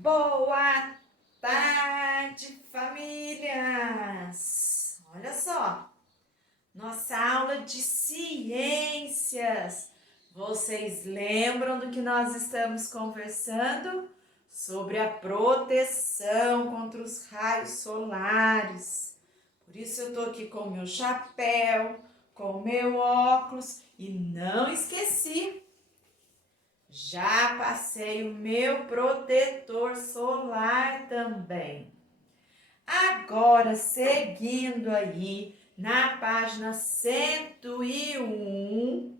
Boa tarde, famílias! Olha só, nossa aula de ciências. Vocês lembram do que nós estamos conversando? Sobre a proteção contra os raios solares. Por isso eu tô aqui com o meu chapéu, com o meu óculos e não esqueci. Já passei o meu protetor solar também. Agora, seguindo aí na página 101,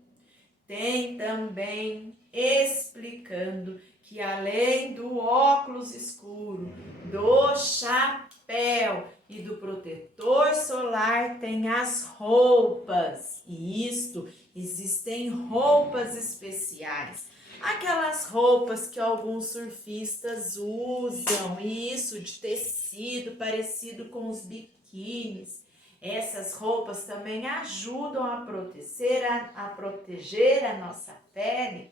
tem também explicando que além do óculos escuro, do chapéu e do protetor solar, tem as roupas. E isto, existem roupas especiais. Aquelas roupas que alguns surfistas usam, isso de tecido parecido com os biquínis. Essas roupas também ajudam a proteger a nossa pele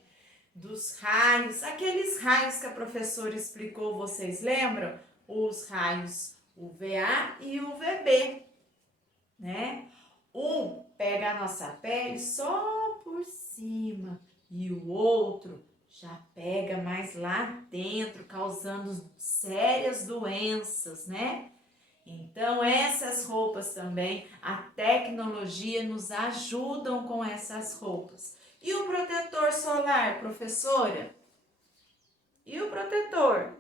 dos raios, aqueles raios que a professora explicou, vocês lembram? Os raios UVA e UVB, né? Um pega a nossa pele só por cima e o outro já pega mais lá dentro, causando sérias doenças, né? Então, essas roupas também, a tecnologia nos ajudam com essas roupas. E o protetor solar, professora? E o protetor?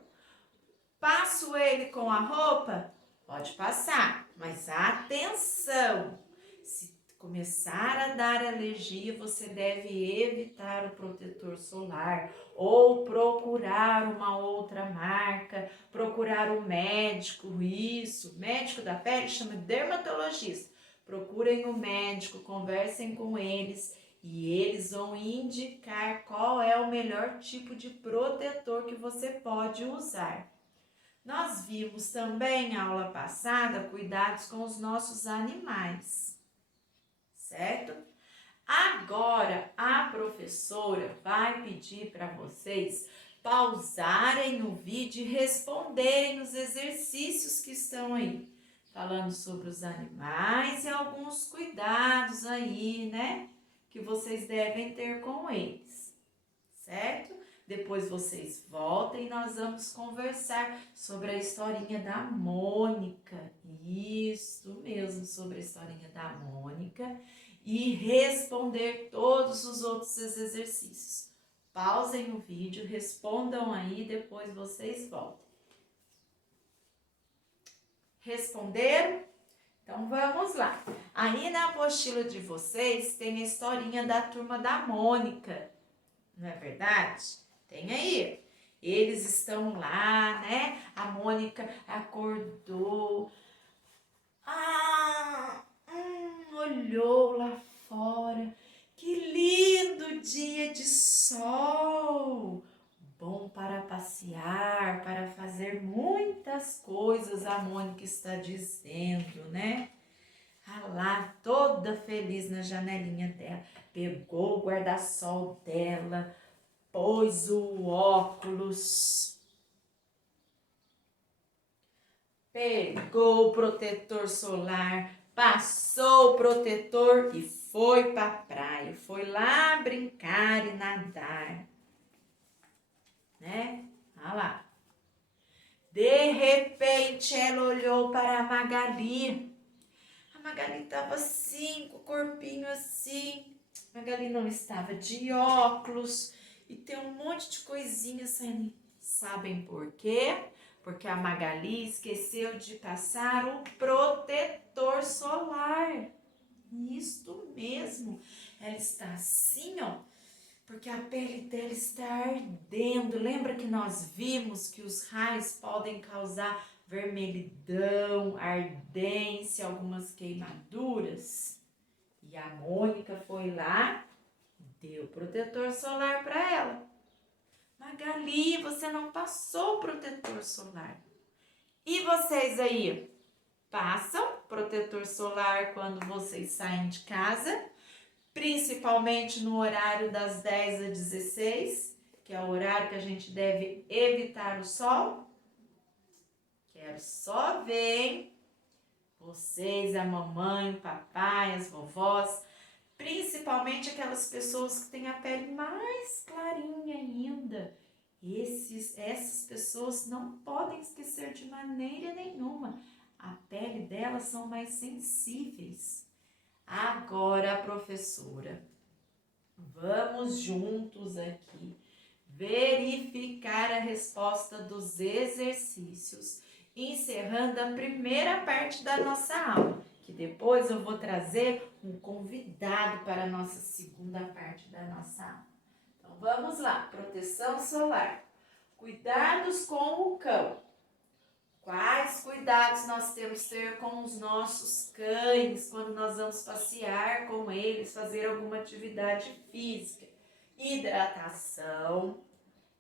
Passo ele com a roupa? Pode passar, mas atenção! Se começar a dar alergia, você deve evitar o protetor solar ou procurar uma outra marca, procurar um médico, isso, médico da pele chama dermatologista. Procurem o médico, conversem com eles e eles vão indicar qual é o melhor tipo de protetor que você pode usar. Nós vimos também na aula passada cuidados com os nossos animais, certo? Agora a professora vai pedir para vocês pausarem o vídeo e responderem os exercícios que estão aí, falando sobre os animais e alguns cuidados aí, né, que vocês devem ter com eles, certo? Depois vocês voltem e nós vamos conversar sobre a historinha da Mônica. Isso mesmo, sobre a historinha da Mônica e responder todos os outros exercícios. Pausem o vídeo, respondam aí, depois vocês voltem. Responderam? Então vamos lá. Aí na apostila de vocês tem a historinha da turma da Mônica, não é verdade? Tem aí. Eles estão lá, né? A Mônica acordou. Olhou lá fora. Que lindo dia de sol. Bom para passear, para fazer muitas coisas, a Mônica está dizendo, né? Lá, toda feliz na janelinha dela. Pegou o guarda-sol dela, pôs o óculos, pegou o protetor solar, passou o protetor e foi para a praia. Foi lá brincar e nadar, né? Olha lá. De repente, ela olhou para a Magali. A Magali estava assim, com o corpinho assim. A Magali não estava de óculos. E tem um monte de coisinhas saindo. Sabem por quê? Porque a Magali esqueceu de passar o protetor solar. Isto mesmo. Ela está assim, ó. Porque a pele dela está ardendo. Lembra que nós vimos que os raios podem causar vermelhidão, ardência, algumas queimaduras? E a Mônica foi lá, deu protetor solar para ela. Magali, você não passou o protetor solar. E vocês aí, passam protetor solar quando vocês saem de casa? Principalmente no horário das 10 às 16, que é o horário que a gente deve evitar o sol? Quero só ver, hein? Vocês, a mamãe, o papai, as vovós, principalmente aquelas pessoas que têm a pele mais clarinha ainda. Essas pessoas não podem esquecer de maneira nenhuma. A pele delas são mais sensíveis. Agora, professora, vamos juntos aqui verificar a resposta dos exercícios, encerrando a primeira parte da nossa aula, que depois eu vou trazer um convidado para a nossa segunda parte da nossa aula. Então vamos lá, proteção solar. Cuidados com o cão. Quais cuidados nós temos que ter com os nossos cães quando nós vamos passear com eles, fazer alguma atividade física? Hidratação,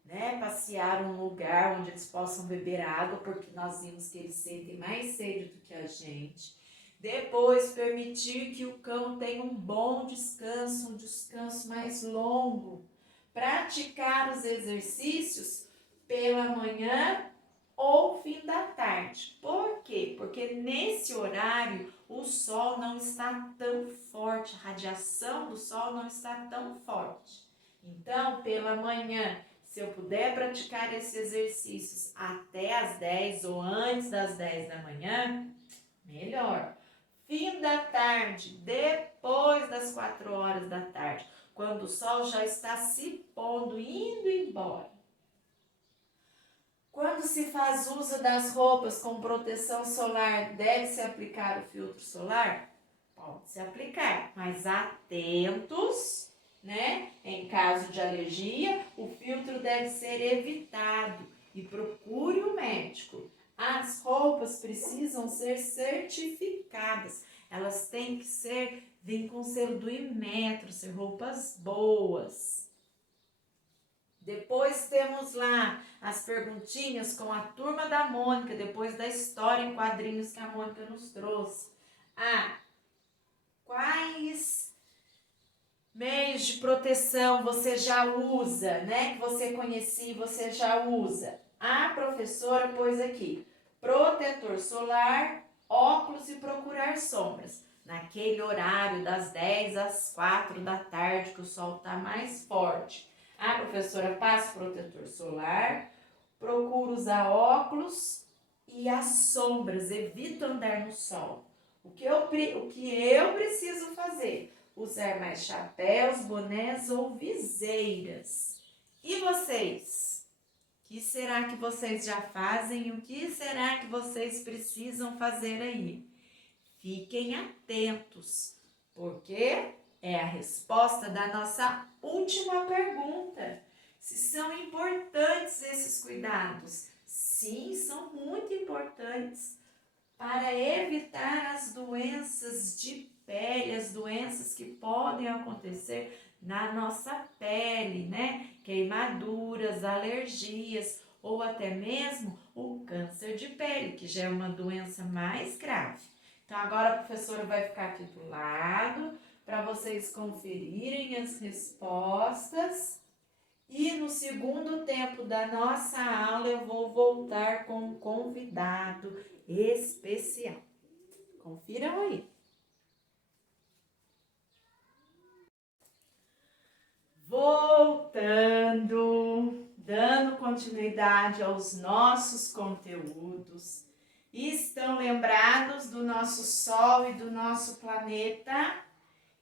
né? Passear um lugar onde eles possam beber água, porque nós vimos que eles sentem mais sede do que a gente. Depois, permitir que o cão tenha um bom descanso, um descanso mais longo. Praticar os exercícios pela manhã ou fim da tarde. Por quê? Porque nesse horário o sol não está tão forte, a radiação do sol não está tão forte. Então, pela manhã, se eu puder praticar esses exercícios até as 10 ou antes das 10 da manhã, melhor. Fim da tarde, depois das 4 horas da tarde, quando o sol já está se pondo, indo embora. Quando se faz uso das roupas com proteção solar, deve-se aplicar o filtro solar? Pode-se aplicar, mas atentos, né? Em caso de alergia, o filtro deve ser evitado e procure o médico. As roupas precisam ser certificadas, elas têm que vir com selo do Inmetro, ser roupas boas. Depois temos lá as perguntinhas com a turma da Mônica, depois da história em quadrinhos que a Mônica nos trouxe. Quais meios de proteção você já usa, né? Que você conhecia e você já usa? A professora pôs aqui, protetor solar, óculos e procurar sombras. Naquele horário das 10 às 4 da tarde que o sol está mais forte. A professora passa protetor solar, procura usar óculos e as sombras, evito andar no sol. O que eu preciso fazer? Usar mais chapéus, bonés ou viseiras. E vocês? O que será que vocês já fazem e o que será que vocês precisam fazer aí? Fiquem atentos, porque é a resposta da nossa última pergunta. Se são importantes esses cuidados? Sim, são muito importantes para evitar as doenças de pele, as doenças que podem acontecer na nossa pele, né? Queimaduras, alergias ou até mesmo o câncer de pele, que já é uma doença mais grave. Então agora a professora vai ficar aqui do lado para vocês conferirem as respostas. E no segundo tempo da nossa aula eu vou voltar com um convidado especial. Confiram aí. Voltando, dando continuidade aos nossos conteúdos. Estão lembrados do nosso Sol e do nosso planeta?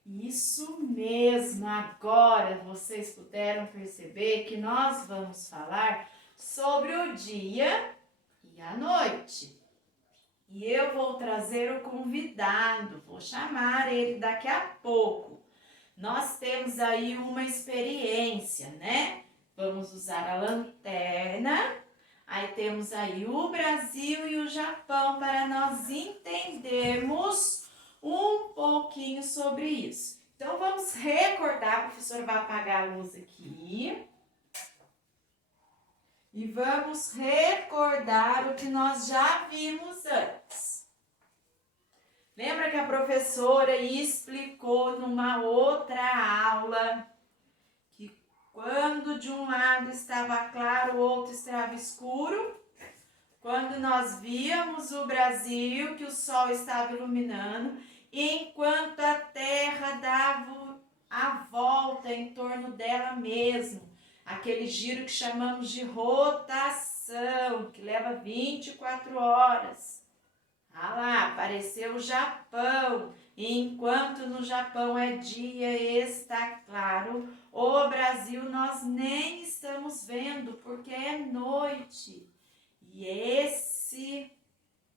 Isso mesmo, agora vocês puderam perceber que nós vamos falar sobre o dia e a noite. E eu vou trazer o convidado, vou chamar ele daqui a pouco. Nós temos aí uma experiência, né? Vamos usar a lanterna. Aí temos aí o Brasil e o Japão para nós entendermos um pouquinho sobre isso. Então, vamos recordar, a professora vai apagar a luz aqui. E vamos recordar o que nós já vimos antes. Lembra que a professora explicou numa outra aula que Quando de um lado estava claro, o outro estava escuro. Quando nós víamos o Brasil, que o sol estava iluminando, enquanto a Terra dava a volta em torno dela mesma. Aquele giro que chamamos de rotação, que leva 24 horas. Ah lá, apareceu o Japão. Enquanto no Japão é dia e está claro, o Brasil nós nem estamos vendo, porque é noite. E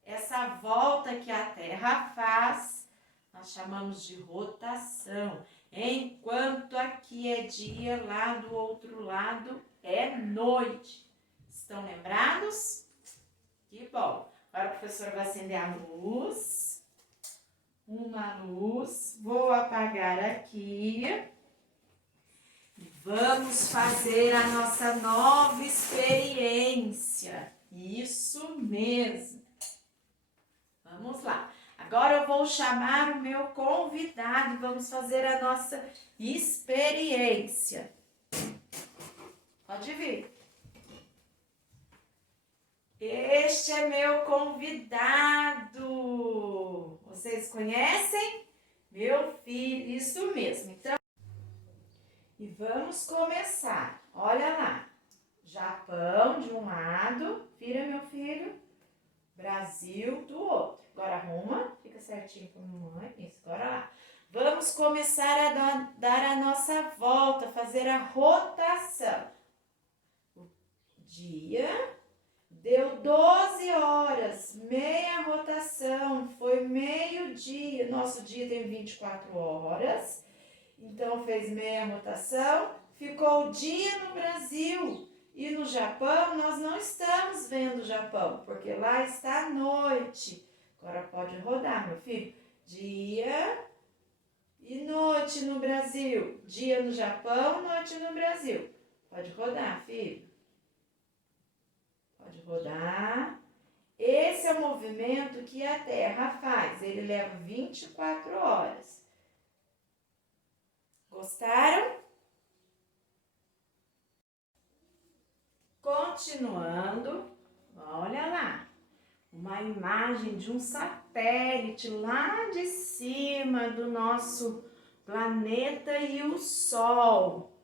essa volta que a Terra faz, nós chamamos de rotação. Enquanto aqui é dia, lá do outro lado é noite. Estão lembrados? Que bom. Agora o professor vai acender a luz. Uma luz. Vou apagar aqui. Vamos fazer a nossa nova experiência. Isso mesmo. Vamos lá. Agora eu vou chamar o meu convidado e vamos fazer a nossa experiência. Pode vir. Este é meu convidado. Vocês conhecem? Meu filho, isso mesmo. Então, e vamos começar. Olha lá. Japão de um lado, vira meu filho, Brasil do outro. Agora arruma, fica certinho com a mamãe. Isso, agora lá. Vamos começar a dar a nossa volta, fazer a rotação. O dia deu 12 horas, meia rotação, foi meio-dia. Nosso dia tem 24 horas, então fez meia rotação, ficou o dia no Brasil. E no Japão, nós não estamos vendo o Japão, porque lá está a noite. Agora pode rodar, meu filho. Dia e noite no Brasil. Dia no Japão, noite no Brasil. Pode rodar, filho. Pode rodar. Esse é o movimento que a Terra faz. Ele leva 24 horas. Gostaram? Continuando, olha lá, uma imagem de um satélite lá de cima do nosso planeta e o Sol.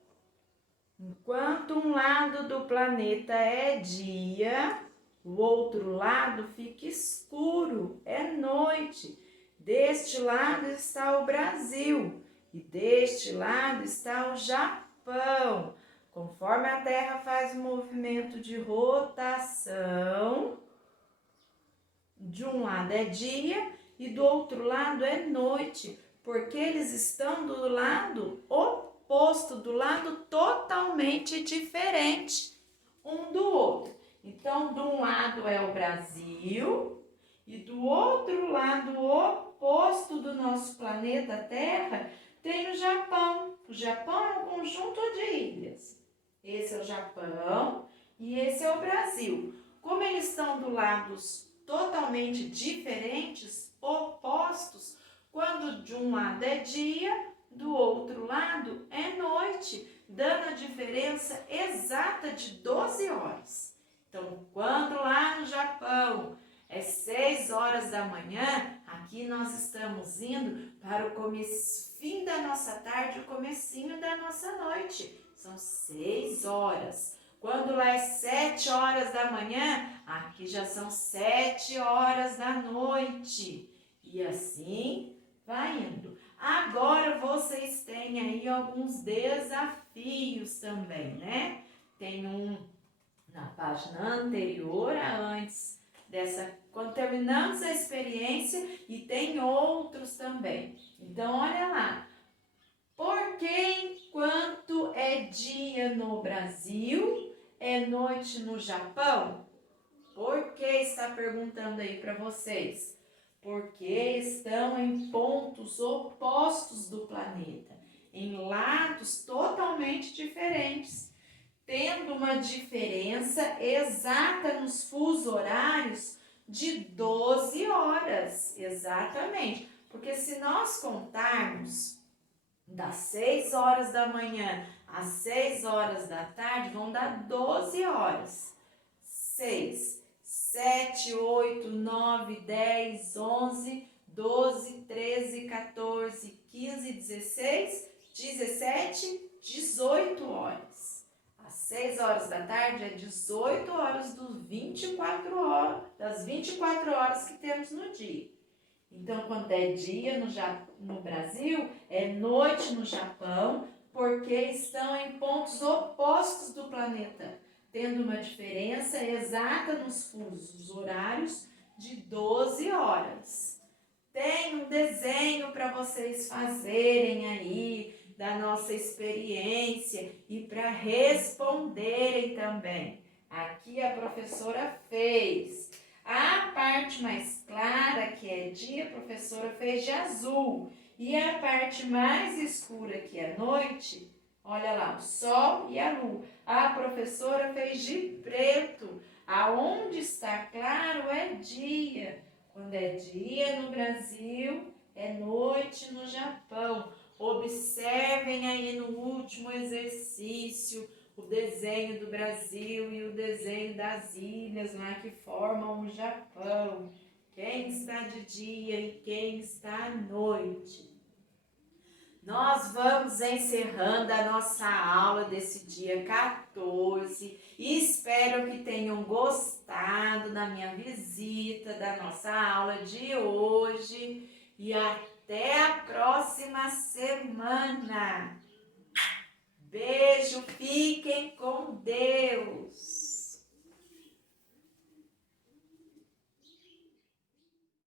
Enquanto um lado do planeta é dia, o outro lado fica escuro, é noite. Deste lado está o Brasil e deste lado está o Japão. Conforme a Terra faz o movimento de rotação, de um lado é dia e do outro lado é noite, porque eles estão do lado oposto, do lado totalmente diferente um do outro. Então, de um lado é o Brasil e do outro lado, oposto do nosso planeta Terra, tem o Japão. O Japão é um conjunto de ilhas. Esse é o Japão e esse é o Brasil. Como eles estão do lados totalmente diferentes, opostos, quando de um lado é dia, do outro lado é noite, dando a diferença exata de 12 horas. Então, quando lá no Japão é 6 horas da manhã, aqui nós estamos indo para o fim da nossa tarde, o comecinho da nossa noite. São 6 horas. Quando lá é 7 horas da manhã, aqui já são 7 horas da noite. E assim vai indo. Agora vocês têm aí alguns desafios também, né? Tem um na página anterior a antes dessa, quando terminamos a experiência, e tem outros também. Então, olha lá. Por que enquanto é dia no Brasil, é noite no Japão? Por que está perguntando aí para vocês? Porque estão em pontos opostos do planeta, em lados totalmente diferentes, tendo uma diferença exata nos fusos horários de 12 horas, exatamente. Porque se nós contarmos Das 6 horas da manhã às 6 horas da tarde vão dar 12 horas. 6, 7, 8, 9, 10, 11, 12, 13, 14, 15, 16, 17, 18 horas. Às 6 horas da tarde é 18 horas das 24 horas que temos no dia. Então, quando é dia no Brasil, é noite no Japão, porque estão em pontos opostos do planeta, tendo uma diferença exata nos fusos horários de 12 horas. Tem um desenho para vocês fazerem aí da nossa experiência e para responderem também. Aqui a professora fez. A parte mais clara, que é dia, a professora fez de azul. E a parte mais escura, que é noite, olha lá, o sol e a lua. A professora fez de preto. Aonde está claro é dia. Quando é dia no Brasil, é noite no Japão. Observem aí no último exercício o desenho do Brasil e o desenho das ilhas lá que formam o Japão. Quem está de dia e quem está à noite. Nós vamos encerrando a nossa aula desse dia 14 e espero que tenham gostado da minha visita, da nossa aula de hoje e até